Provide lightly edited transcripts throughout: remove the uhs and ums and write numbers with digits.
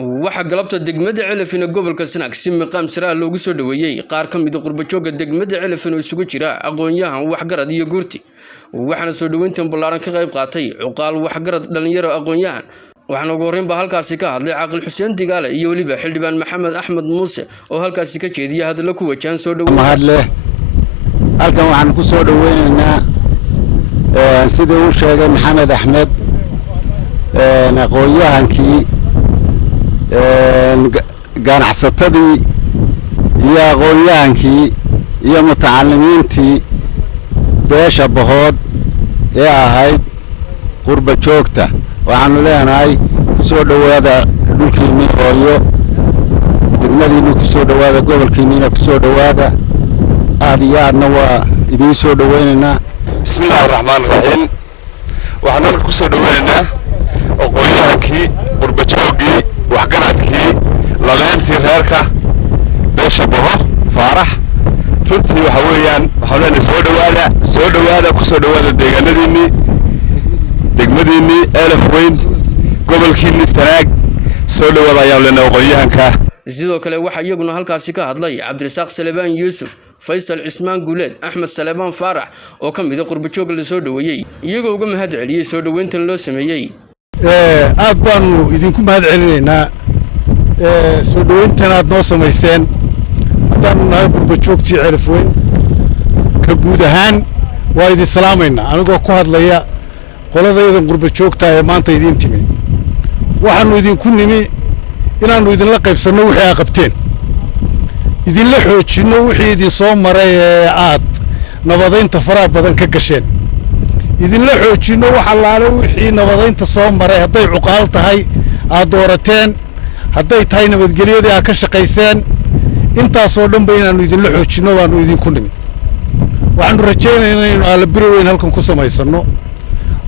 waxa galabta degmada Celafin gobolka Sanaag si maqaam sare loogu soo dhaweeyay qaar ka mid ah qurbajooga degmada Celafin oo isugu jira aqoon-yahan waxgarad iyo guurti waxaana soo dhaweyntan ballaaran ka qayb qaatay cuqaal waxgarad dhalinyaro aqoon-yahan waxaana ugu horreyn halkaasi ka hadlay Caaqil Xuseen Digaale iyo waliba xildhibaan Maxamed Axmed Muuse oo halkaasi ka jeediyay hadallo ku wajahan soo dhaweyn halkan waxaan ku soo dhaweynaynaa sida uu sheegay Maxamed Axmed aqoon-yahankii ganacsatadii iyo aqoon-yahankii iyo mutacalimiintii beesha bahood ee ahayd qurba joogta waxaanu leenahay ku soo dhawaada dhulkiinii hooyo degmadiinii ku soo dhawaada gobolkiinii ku soo dhawaada aad iyo aadna waa idin soo dhaweynaynaa bismillahir rahmaanir rahiim waxaan ku soo dhaweynaynaa aqoon-yahankii qurba joogii waxgaradkii laleyntii reerka beesha baho faarax runtii waxa weeyaan waxaan leenahay soo dhawaada ku soo dhawaada deegaanadiinii degmadiinii Celafweyn gobolkiinii Sanaag soo dhawaada ayaan leenahay aqoon-yahanka sidoo kale waxa iyaguna halkaasi ka hadlay Cabdirasaaq Salebaan Yuusuf Faysal Cismaan Guuleed Axmed Salebaan Faarax oo ka mid ah qurbajoog la soo dhaweeyay iyagoo uga mahad celiyay soo dhaweyntan loo sameeyay aad baanu idinku mahad celinaynaa soo dhaweyntan aad noo sameyseen haddaanu nahay qurbajoogtii Celafweyn ka guud ahaan waa idin salaamaynaa anigoo ku hadlaya qoladaydan qurbajoogta ee maanta idin timi waxaanu idinku nimi inaanu idinla qaybsanno wixii aad qabteen idinla xoojinno wixii idin soo maray ee aad nabadaynta faraha badan ka gasheen idinla xoojinno wax allaale wixii nabadaynta soo maray hadday cuqaal tahay aad doorateen hadday tahay nabadgelyadii aad ka shaqayseen intaasoo dhanba inaanu idinla xoojinno baanu idinku nimi waxaanu rajaynaynaa inaynu aalabiri weyn halkan ku samaysanno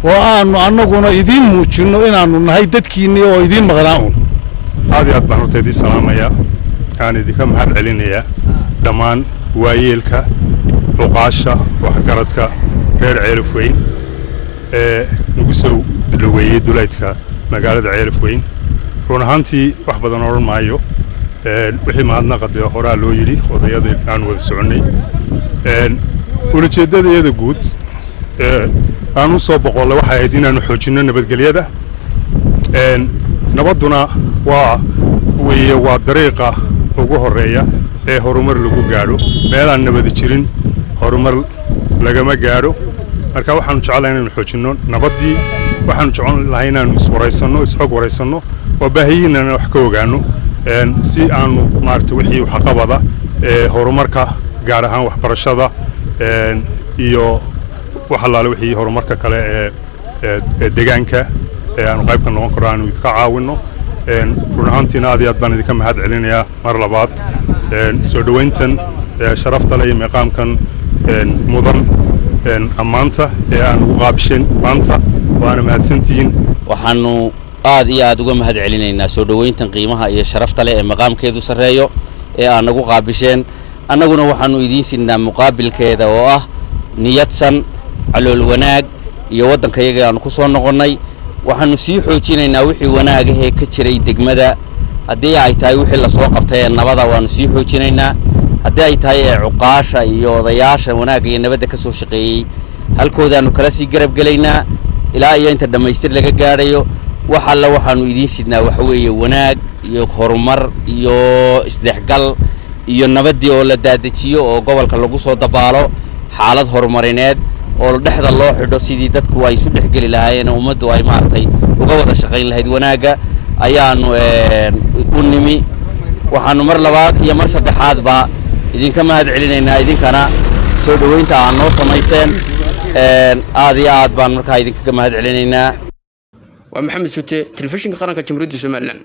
oo aanu annaguna idiin muujinno inaanu nahay dadkiinnii oo idiin maqnaa uun aad iyo aad baan horta idiin salaamayaa aan idinka mahad celinayaa dhammaan waayeelka cuqaasha waxgaradka reer Celafweyn ee nagu soo dhaweeyay duleedka magaalada Celafweyn run ahaantii wax badan oran maayo wixii mahadnaqada horaa loo yiri odayada aan wada soconay ujeedadayada guud aan u soo boqolay waxa ay inaanu xoojino nabadgelyada nabaduna waa dariiqa ugu horeeya ee horumar lagu gaaro meelaan nabad jirin horumar lagama gaaro marka waxaanu jecelahay inaanu xoojino nabadii waxaanu jecelahay inaanu isxog wareysano oo baahiyiinana wax ka ogaano si aanu maartay wixii wax qabada horumarka gaar ahaan waxbarashada iyo wax allaale wixii horumarka kale ee deegaanka aanu qayb ka noqon karo aanu idinka caawino run ahaantiina aad iyo aad baan idinka mahad celinayaa mar labaad soo dhaweyntan sharafta leh iyo maqaamkan mudan ammaanta ee aan ugu qaabisheen maanta waana mahadsantihiin waxaanu aad iyo aad uga mahad celinaynaa soo dhaweyntan qiimaha iyo sharafta leh ee maqaamkeedu sareeyo ee aan ugu qaabisheen annaguna waxaanu idiin siinaa muqaabilkeeda oo ah niyadsan calool wanaag iyo waddankayaga aanu ku soo noqonnay waxaanu sii xoojinaynaa wixii wanaagahee ka jiray degmada haddii ay tahay wixii la soo qabtay ee nabada waanu sii xoojinaynaa haddii ay tahay cuqaasha iyo odayaasha wanaagga iyo nabadda ka soo shaqeeyey halkoodaanu kala sii garab gelaynaa ilaa iyo inta dhammaystir laga gaadhayo wax alla waxaanu idiin sidnaa waxa weeye wanaag iyo horumar iyo isdhexgal iyo nabaddii oo la daadajiyo oo gobolka lagu soo dabaalo xaalad horumarineed oo dhexda loo xidho sidii dadku ay isu dhexgeli lahaayeen ummaddu ay maartay uga wada shaqayn lahayd wanaagga ayaanu u nimi waxaanu mar labaad iyo mar saddexaadba idinka mahad celinaynaa idinkana soo dhaweynta aan noo samayseen aad iyo aad baan markaa idinkaga mahad celinaynaa waa Maxamed Sute telefishinka qaranka Jamhuuriyadda Soomaaliland